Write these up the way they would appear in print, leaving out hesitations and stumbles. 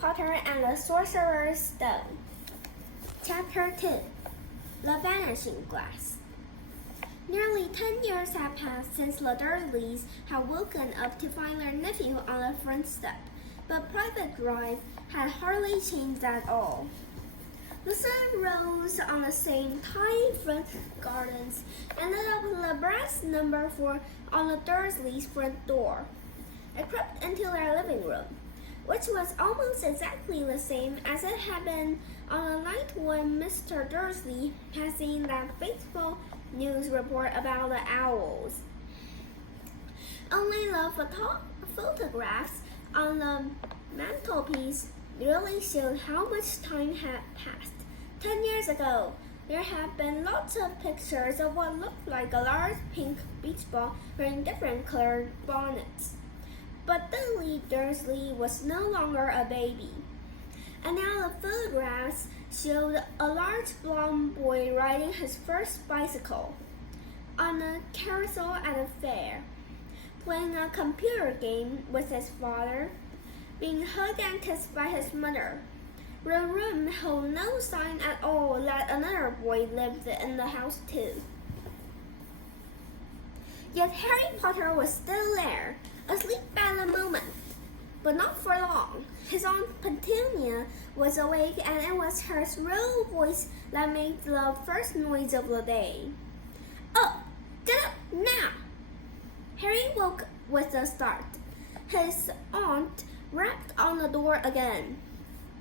Potter and the Sorcerer's Stone. Chapter 2. The Vanishing Glass. Nearly 10 years had passed since the Dursleys had woken up to find their nephew on the front step, but Private Drive had hardly changed at all. The sun rose on the same tiny front gardens and lit up the brass number 4 on the Dursleys' front door. It crept into their living room, which was almost exactly the same as it had been on the night when Mr. Dursley had seen that fateful news report about the owls. Only the photographs on the mantelpiece really showed how much time had passed. 10 years ago, there had been lots of pictures of what looked like a large pink beach ball wearing different colored bonnets. But Dudley Dursley was no longer a baby. And now the photographs showed a large blond boy riding his first bicycle on a carousel at a fair, playing a computer game with his father, being hugged and kissed by his mother. The room held no sign at all that another boy lived in the house too. Yet Harry Potter was still there, asleep at the moment, but not for long. His Aunt Petunia was awake, and it was her shrill voice that made the first noise of the day. "Up! Get up now!" Harry woke with a start. His aunt rapped on the door again.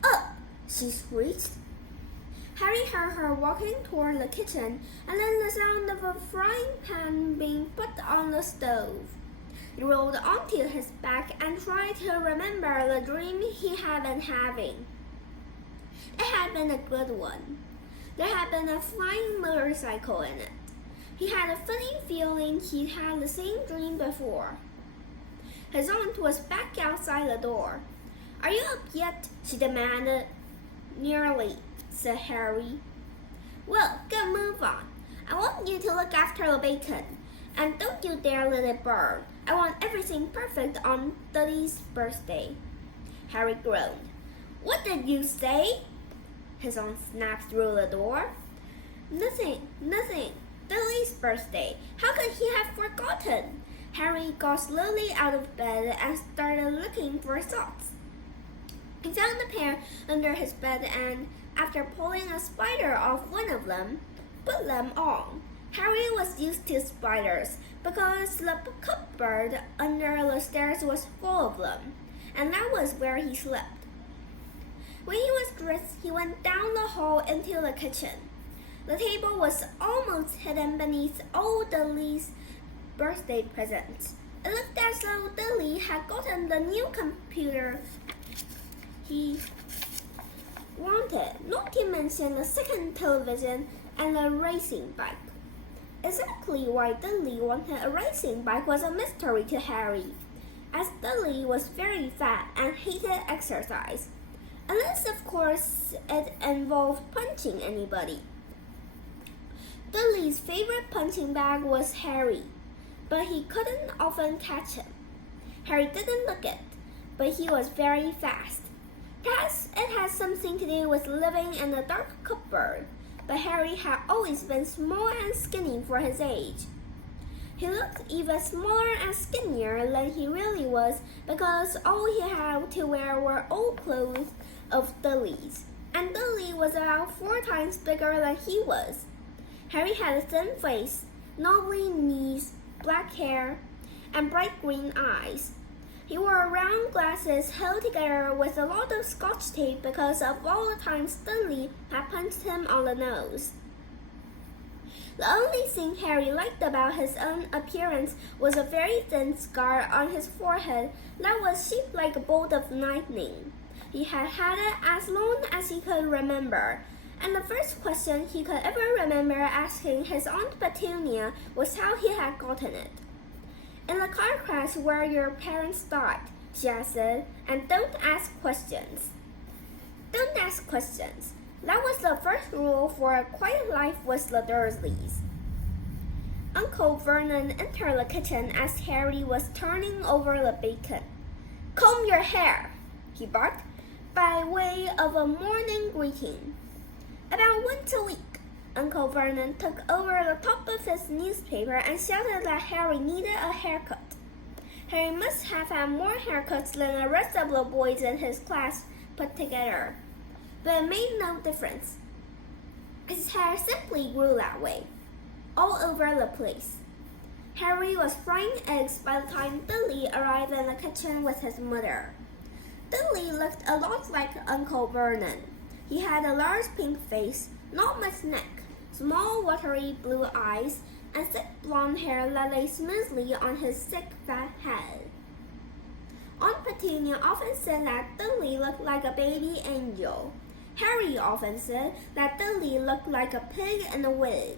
"Up!" she shrieked. Harry heard her walking toward the kitchen, and then the sound of a frying pan being put on the stove. He rolled onto his back and tried to remember the dream he had been having. It had been a good one. There had been a flying motorcycle in it. He had a funny feeling he'd had the same dream before. His aunt was back outside the door. "Are you up yet?" she demanded. "Nearly," said Harry. "Well, get a move on. I want you to look after the bacon. And don't you dare let it burn. I want everything perfect on Dudley's birthday." Harry groaned. "What did you say?" His aunt snapped through the door. Nothing. Dudley's birthday. How could he have forgotten?" Harry got slowly out of bed and started looking for socks. He found a pair under his bed and, after pulling a spider off one of them, put them on. Harry was used to spiders because the cupboard under the stairs was full of them, and that was where he slept. When he was dressed, he went down the hall into the kitchen. The table was almost hidden beneath all Dudley's birthday presents. It looked as though Dudley had gotten the new computer he wanted, not to mention the second television and the racing bike. Exactly why Dudley wanted a racing bike was a mystery to Harry, as Dudley was very fat and hated exercise, unless of course it involved punching anybody. Dudley's favorite punching bag was Harry, but he couldn't often catch him. Harry didn't look it, but he was very fast. It had something to do with living in a dark cupboard, but Harry had always been small and skinny for his age. He looked even smaller and skinnier than he really was because all he had to wear were old clothes of Dudley's, and Dudley was about 4 times bigger than he was. Harry had a thin face, knobbly knees, black hair, and bright green eyes. He wore round glasses held together with a lot of scotch tape because of all the times Dudley had punched him on the nose. The only thing Harry liked about his own appearance was a very thin scar on his forehead that was shaped like a bolt of lightning. He had had it as long as he could remember, and the first question he could ever remember asking his Aunt Petunia was how he had gotten it. "In the car crash where your parents died," she had said, "and don't ask questions." Don't ask questions. That was the first rule for a quiet life with the Dursleys. Uncle Vernon entered the kitchen as Harry was turning over the bacon. "Comb your hair," he barked. by way of a morning greeting. About once a week, Uncle Vernon took over the top of his newspaper and shouted that Harry needed a haircut. Harry must have had more haircuts than the rest of the boys in his class put together. But it made no difference. His hair simply grew that way, all over the place. Harry was frying eggs by the time Dudley arrived in the kitchen with his mother. Dudley looked a lot like Uncle Vernon. He had a large pink face, not much neck, small watery blue eyes, and thick blonde hair that lay smoothly on his thick fat head. Aunt Petunia often said that Dudley looked like a baby angel. Harry often said that Dudley looked like a pig in a wig.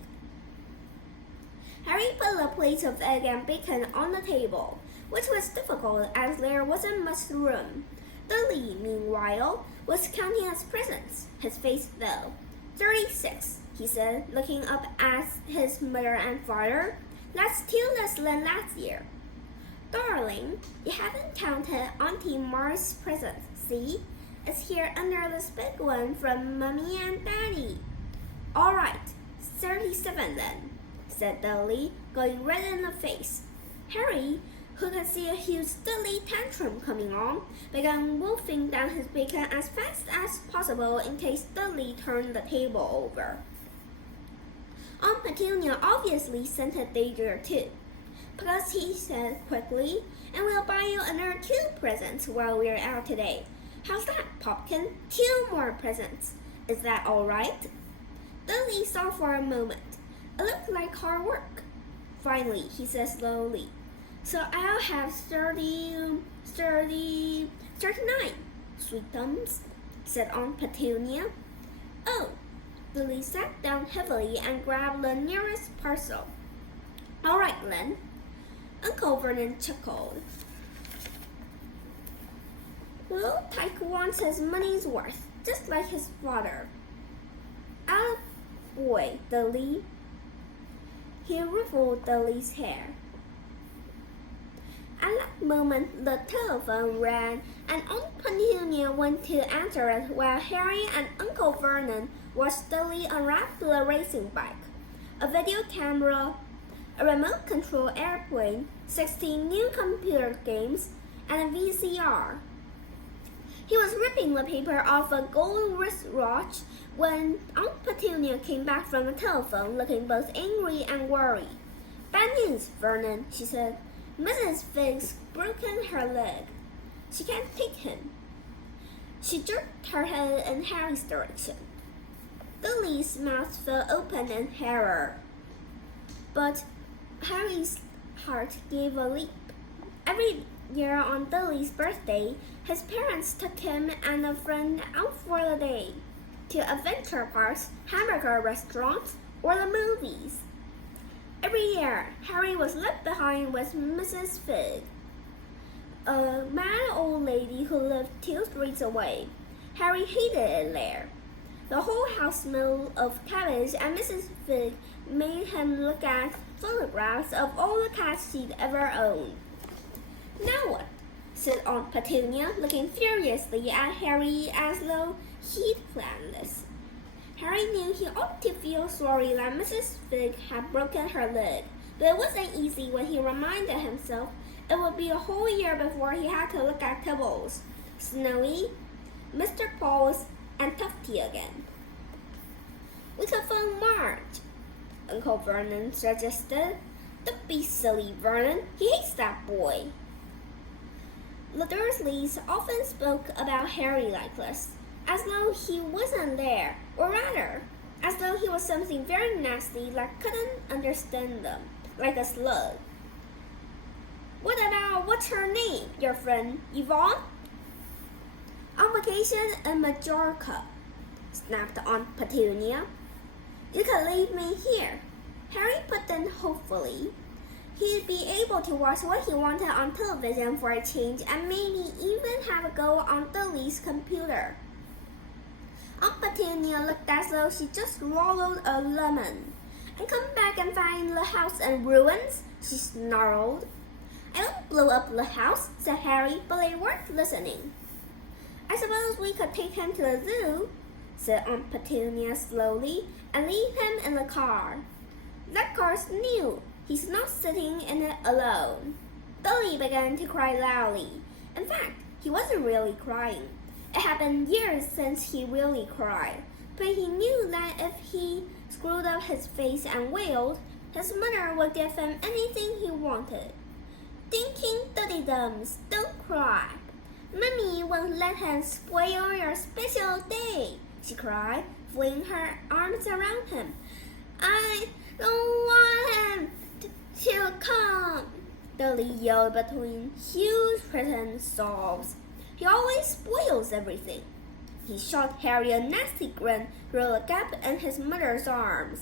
Harry put a plate of egg and bacon on the table, which was difficult as there wasn't much room. Dudley, meanwhile, was counting his presents. His face fell. 36, he said, looking up at his mother and father. That's 2 less than last year. Darling, you haven't counted Auntie Mar's presents, see? It's here under this big one from Mummy and Daddy. All right, 37 then, said Dudley, going red in the face. Harry, who could see a huge Dudley tantrum coming on, began wolfing down his bacon as fast as possible in case Dudley turned the table over. Aunt Petunia obviously scented danger too, because he said quickly, and we'll buy you another 2 presents while we're out today. How's that, Popkin? 2 more presents. Is that all right? Dudley thought for a moment. It looked like hard work. Finally, he said slowly, so I'll have 39, sweet thumbs, said Aunt Petunia. Oh, Dudley sat down heavily and grabbed the nearest parcel. All right, Len. Uncle Vernon chuckled. Little Tyke wants his money's worth, just like his father. Ah, boy, Dudley. He ruffled Dudley's hair. At that moment, the telephone rang, and Aunt Petunia went to answer it while Harry and Uncle Vernon watched Dudley unwrap the racing bike, a video camera, a remote-control airplane, 16 new computer games, and a VCR. He was ripping the paper off a gold wristwatch when Aunt Petunia came back from the telephone looking both angry and worried. Bad news, Vernon, she said. Mrs. Figg's broken her leg. She can't take him. She jerked her head in Harry's direction. Dudley's mouth fell open in terror. But Harry's heart gave a leap. Every year on Dudley's birthday, his parents took him and a friend out for the day, to adventure parks, hamburger restaurants, or the movies. Every year, Harry was left behind with Mrs. Figg, a mad old lady who lived 2 streets away. Harry hated it there. The whole house smelled of cabbage, and Mrs. Figg made him look at photographs of all the cats she'd ever owned. Now what? Said Aunt Petunia, looking furiously at Harry as though he'd planned this. Harry knew he ought to feel sorry that Mrs. Figg had broken her leg, but it wasn't easy when he reminded himself it would be a whole year before he had to look at Tibbles, Snowy, Mr. Pauls, and Tufty again. We could phone Marge, Uncle Vernon suggested. Don't be silly, Vernon. He hates that boy. The Dursleys often spoke about Harry like this, as though he wasn't there, or rather, as though he was something very nasty that couldn't understand them, like a slug. What about what's her name, your friend, Yvonne? On vacation in Majorca, snapped Aunt Petunia. You could leave me here. Harry put in hopefully. He'd be able to watch what he wanted on television for a change and maybe even have a go on Dudley's computer. Aunt Petunia looked as though she just swallowed a lemon. And come back and find the house in ruins, she snarled. I don't blow up the house, said Harry, but they weren't listening. I suppose we could take him to the zoo," said Aunt Petunia slowly, "and leave him in the car. That car's new. He's not sitting in it alone." Dudley began to cry loudly. In fact, he wasn't really crying. It had been years since he really cried, but he knew that if he screwed up his face and wailed, his mother would give him anything he wanted. "Dinking Duddy-dums, don't cry. Mummy won't let him spoil your special day," she cried, flinging her arms around him. "I don't want him to come," Dudley yelled between huge pretend sobs. "He always spoils everything." He shot Harry a nasty grin through the gap in his mother's arms.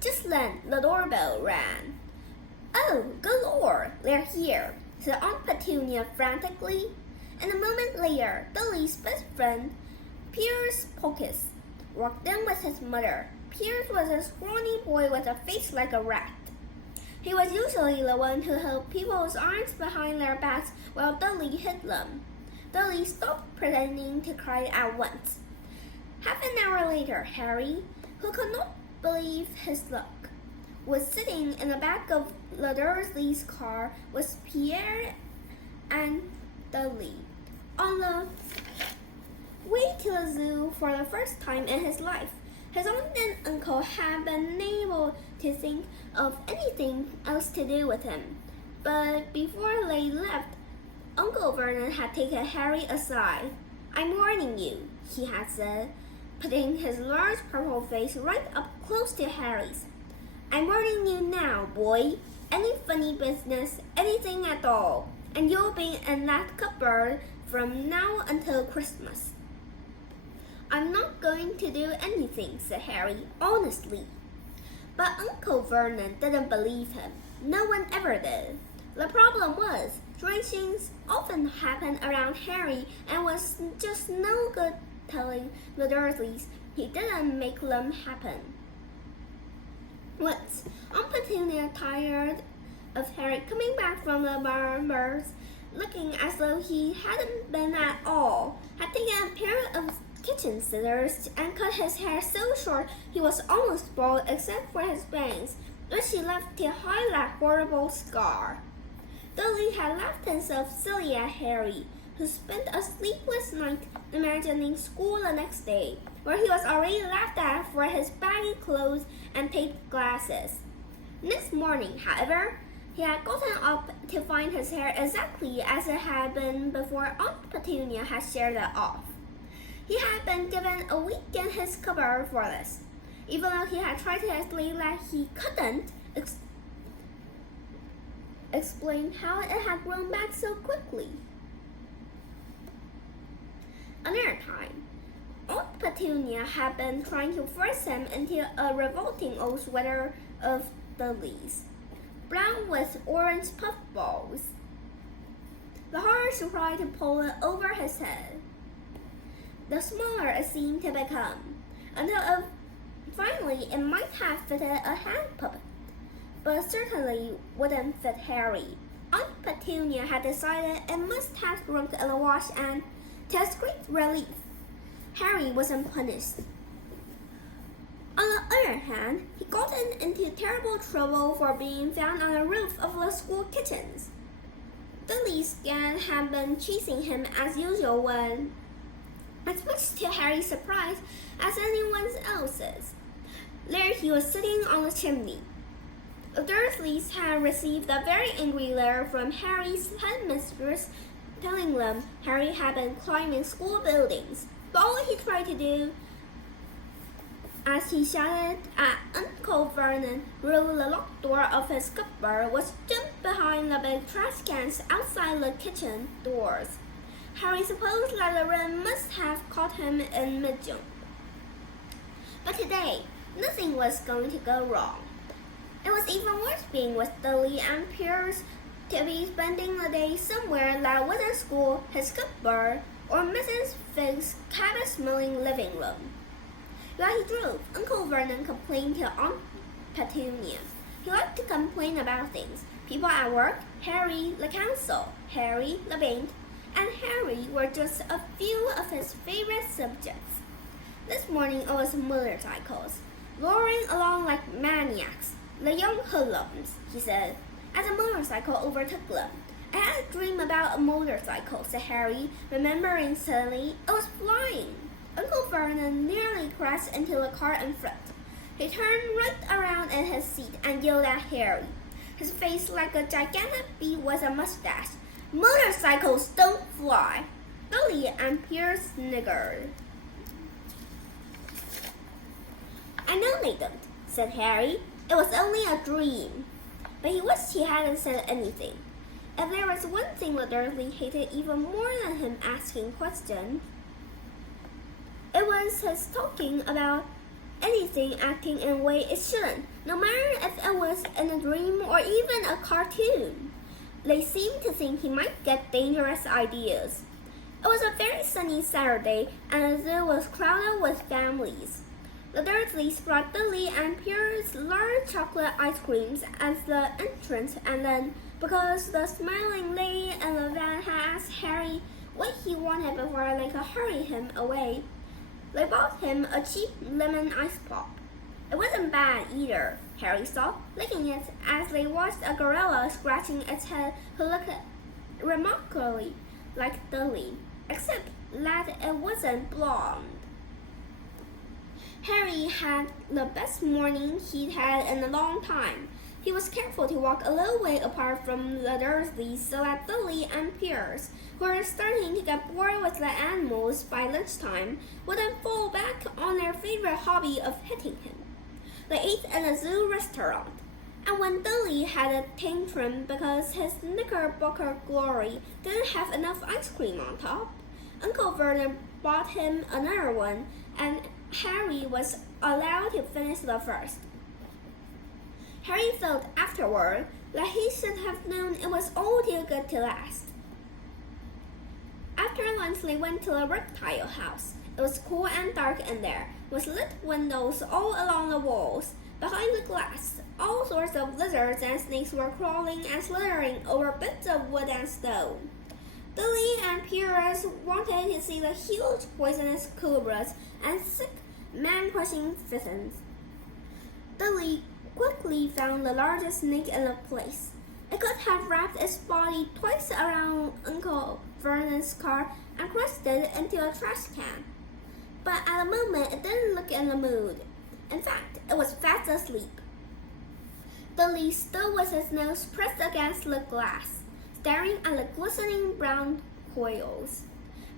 Just then, the doorbell rang. "Oh, good Lord, they're here," said Aunt Petunia frantically. And a moment later, Dudley's best friend, Pierce Pocus, walked in with his mother. Pierce was a scrawny boy with a face like a rat. He was usually the one who held people's arms behind their backs while Dudley hid them. Dudley stopped pretending to cry at once. Half an hour later, Harry, who could not believe his luck, was sitting in the back of the Dursleys' car with Pierre and Dudley on the way to the zoo for the first time in his life. His aunt and uncle had been able to think of anything else to do with him, but before they left, Uncle Vernon had taken Harry aside. "I'm warning you," he had said, putting his large purple face right up close to Harry's. "I'm warning you now, boy. Any funny business, anything at all, and you'll be in that cupboard from now until Christmas." "I'm not going to do anything," said Harry, honestly. But Uncle Vernon didn't believe him. No one ever did. The problem was, strange things often happened around Harry, and was just no good telling the Dursleys he didn't make them happen. Once, Aunt Petunia, tired of Harry coming back from the barber's, looking as though he hadn't been at all, had taken a pair of kitchen scissors and cut his hair so short he was almost bald except for his bangs, which she left to hide that horrible scar. Dudley had laughed himself silly at Harry, who spent a sleepless night imagining school the next day, where he was already laughed at for his baggy clothes and taped glasses. Next morning, however, he had gotten up to find his hair exactly as it had been before Aunt Petunia had sheared it off. He had been given a week in his cupboard for this, even though he had tried to explain that he couldn't explain how it had grown back so quickly. Another time, Aunt Petunia had been trying to force him into a revolting old sweater of Dudley's, brown with orange puffballs. The harder she tried to pull it over his head, the smaller it seemed to become, until finally it might have fitted a hand puppet, but certainly wouldn't fit Harry. Aunt Petunia had decided it must have shrunk in the wash, and to his great relief, Harry wasn't punished. On the other hand, he gotten into terrible trouble for being found on the roof of the school kitchens. Dudley's gang had been chasing him as usual when, as much to Harry's surprise as anyone else's, there he was sitting on the chimney. The Dursleys had received a very angry letter from Harry's headmistress telling them Harry had been climbing school buildings, but all he tried to do as he shouted at Uncle Vernon through the locked door of his cupboard was jump behind the big trash cans outside the kitchen doors. Harry supposed that the wind must have caught him in mid-jump. But today, nothing was going to go wrong. It was even worse being with Dudley and Pierce to be spending the day somewhere that wasn't school, his cupboard, or Mrs. Fig's cabbage-smelling living room. While he drove, Uncle Vernon complained to Aunt Petunia. He liked to complain about things: people at work, Harry, the council, Harry, the bank, and Harry were just a few of his favorite subjects. This morning it was motorcycles, roaring along like maniacs. The young hoodlums, he said, as a motorcycle overtook them. I had a dream about a motorcycle, said Harry, remembering suddenly it was flying. Uncle Vernon nearly crashed into the car in front. He turned right around in his seat and yelled at Harry. His face like a gigantic bee with a mustache. Motorcycles don't fly. Billy and Pierce sniggered. I know they don't, said Harry. It was only a dream. But he wished he hadn't said anything. If there was one thing the Dursley hated even more than him asking questions, it was his talking about anything acting in a way it shouldn't, no matter if it was in a dream or even a cartoon. They seemed to think he might get dangerous ideas. It was a very sunny Saturday, and the zoo was crowded with families. The Dursleys brought Billy and Pierre's large chocolate ice creams as the entrance, and then, because the smiling lady in the van had asked Harry what he wanted before they could hurry him away, they bought him a cheap lemon ice pop. It wasn't bad either, Harry thought, licking it as they watched a gorilla scratching its head who looked remarkably like Dudley, except that it wasn't blonde. Harry had the best morning he'd had in a long time. He was careful to walk a little way apart from the Dursleys so that Billy and Pierce, who were starting to get bored with the animals by lunchtime, wouldn't fall back on their favorite hobby of hitting him. They ate in a zoo restaurant, and when Billy had a tantrum because his Knickerbocker Glory didn't have enough ice cream on top, Uncle Vernon bought him another one, and Harry was allowed to finish the first. Harry felt afterward that he should have known it was all too good to last. After lunch, they went to the reptile house. It was cool and dark in there, with lit windows all along the walls. Behind the glass, all sorts of lizards and snakes were crawling and slithering over bits of wood and stone. Billy and Pierce wanted to see the huge poisonous cobras and sick, man-crushing pheasants. Billy quickly found the largest snake in the place. It could have wrapped its body twice around Uncle Vernon's car and crushed it into a trash can. But at the moment, it didn't look in the mood. In fact, it was fast asleep. Billy stood with his nose pressed against the glass, staring at the glistening brown coils.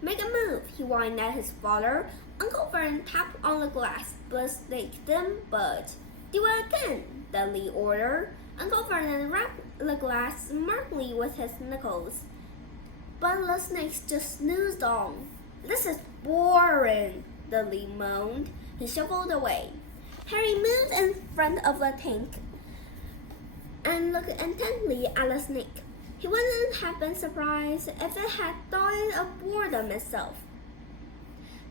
Make a move, he whined at his father. Uncle Vernon tapped on the glass, but the snake didn't budge. Do it again, Dudley ordered. Uncle Vernon rapped the glass smartly with his knuckles. But the snakes just snoozed on. This is boring, Dudley moaned. He shuffled away. Harry moved in front of the tank and looked intently at the snake. He wouldn't have been surprised if it had died of boredom itself.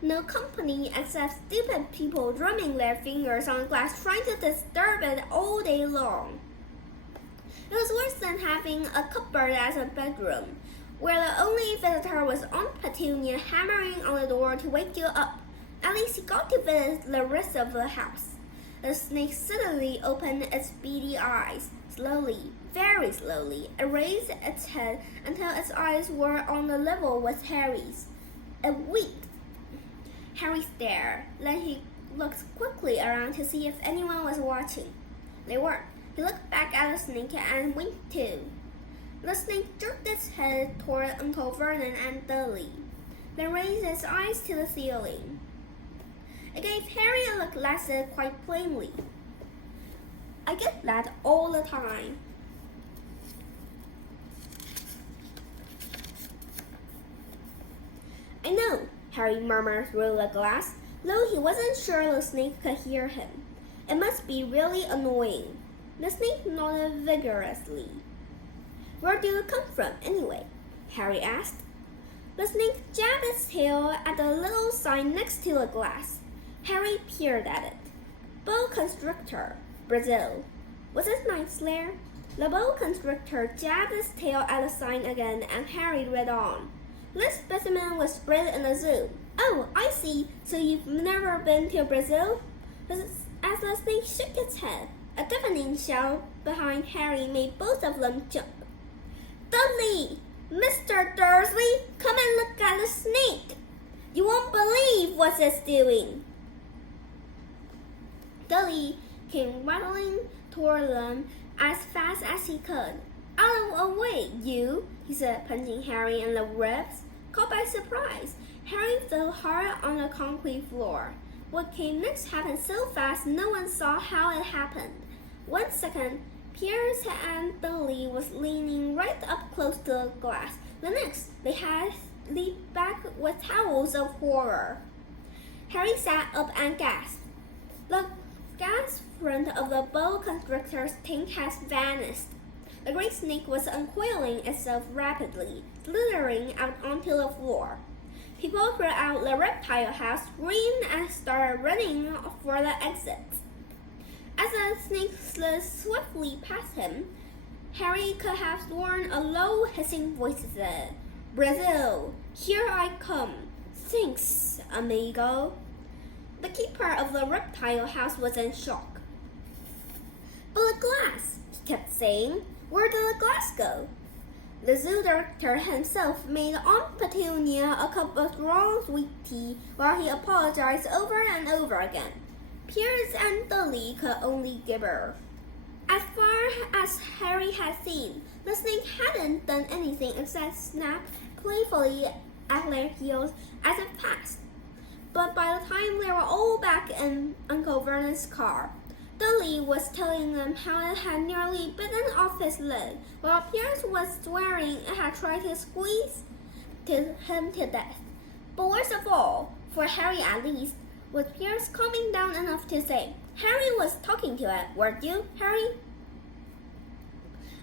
No company except stupid people drumming their fingers on glass trying to disturb it all day long. It was worse than having a cupboard as a bedroom, where the only visitor was Aunt Petunia hammering on the door to wake you up. At least he got to visit the rest of the house. The snake suddenly opened its beady eyes. Slowly, very slowly, it raised its head until its eyes were on the level with Harry's. It winked. Harry stared. Then he looked quickly around to see if anyone was watching. They weren't. He looked back at the snake and winked too. The snake jerked its head toward Uncle Vernon and Dudley, then raised its eyes to the ceiling. It gave Harry a look that said quite plainly, I get that all the time. I know, Harry murmured through the glass, though he wasn't sure the snake could hear him. It must be really annoying. The snake nodded vigorously. Where do you come from, anyway? Harry asked. The snake jabbed its tail at the little sign next to the glass. Harry peered at it. Boa constrictor, Brazil. Was it nice there? The boa constrictor jabbed its tail at the sign again, and Harry read on. This specimen was bred in a zoo. Oh, I see. So you've never been to Brazil? As the snake shook its head, a deafening shout behind Harry made both of them jump. Dudley! Mr. Dursley, come and look at the snake! You won't believe what it's doing! Dudley came waddling toward them as fast as he could. Out of the way, you, he said, punching Harry in the ribs. Caught by surprise, Harry fell hard on the concrete floor. What came next happened so fast no one saw how it happened. 1 second, Pierce and Dudley was leaning right up close to the glass. The next, they had leaped back with howls of horror. Harry sat up and gasped. The gas front of the boa constrictor's tank has vanished. The great snake was uncoiling itself rapidly, slithering out onto the floor. People throughout the reptile house screamed and started running for the exits. As the snake slid swiftly past him, Harry could have sworn a low, hissing voice said, "Brazil, here I come. Thanks, amigo." The keeper of the reptile house was in shock. "But the glass," he kept saying. "Where did the glass go?" The zoo director himself made Aunt Petunia a cup of strong sweet tea while he apologized over and over again. Pierce and Dudley could only gibber. As far as Harry had seen, the snake hadn't done anything except snap playfully at their heels as it passed. But by the time they were all back in Uncle Vernon's car, Dudley was telling them how it had nearly bitten off his leg, while Pierce was swearing it had tried to squeeze him to death. But worst of all, for Harry at least, was Pierce calming down enough to say, "Harry was talking to it, weren't you, Harry?"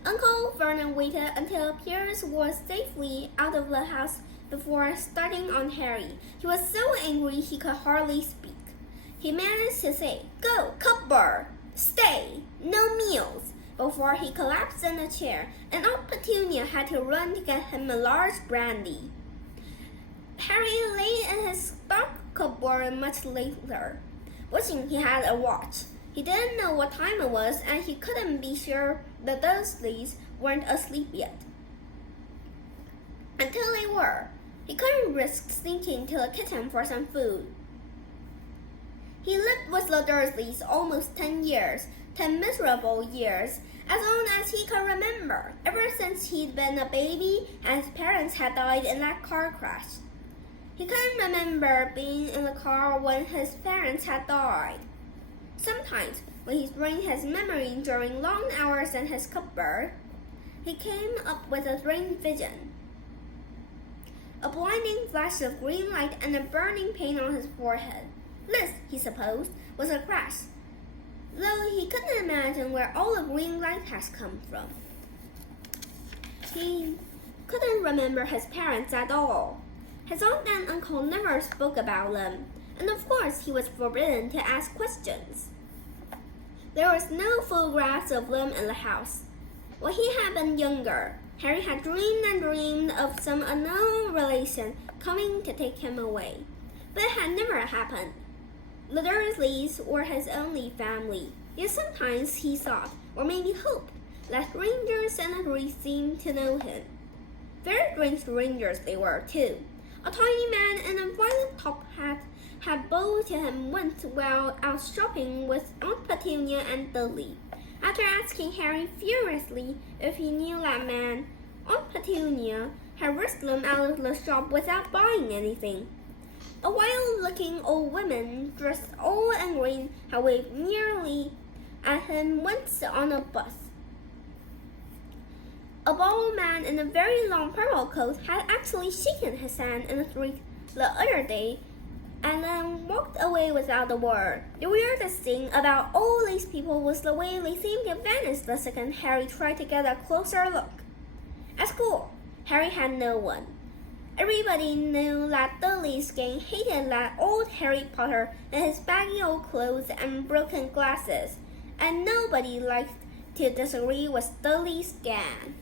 Uncle Vernon waited until Pierce was safely out of the house before starting on Harry. He was so angry he could hardly speak. He managed to say, "Go, cupboard! Stay! No meals!" before he collapsed in a chair, and Aunt Petunia had to run to get him a large brandy. Harry lay in his dark cupboard much later, wishing he had a watch. He didn't know what time it was, and he couldn't be sure the Dursleys weren't asleep yet. Until they were, he couldn't risk sneaking to the kitchen for some food. He lived with the Dursleys almost 10 years, 10 miserable years, as long as he could remember, ever since he'd been a baby and his parents had died in that car crash. He couldn't remember being in the car when his parents had died. Sometimes, when he strained his memory during long hours in his cupboard, he came up with a strange vision. A blinding flash of green light and a burning pain on his forehead. This, he supposed, was a crash, though he couldn't imagine where all the green light has come from. He couldn't remember his parents at all. His aunt and uncle never spoke about them, and of course he was forbidden to ask questions. There was no photographs of them in the house. When he had been younger, Harry had dreamed and dreamed of some unknown relation coming to take him away, but it had never happened. The Dursleys were his only family, yet sometimes he thought, or maybe hoped, that strangers in the trees seemed to know him. Very strange strangers they were, too. A tiny man in a violet top hat had bowed to him once while out shopping with Aunt Petunia and Dudley. After asking Harry furiously if he knew that man, Aunt Petunia had whisked them out of the shop without buying anything. A wild-looking old woman dressed all in green had waved merely at him once on a bus. A bald man in a very long purple coat had actually shaken his hand in the street the other day and then walked away without a word. The weirdest thing about all these people was the way they seemed to vanish the second Harry tried to get a closer look. At school, Harry had no one. Everybody knew that Dudley's gang hated that old Harry Potter in his baggy old clothes and broken glasses, and nobody liked to disagree with Dudley's gang.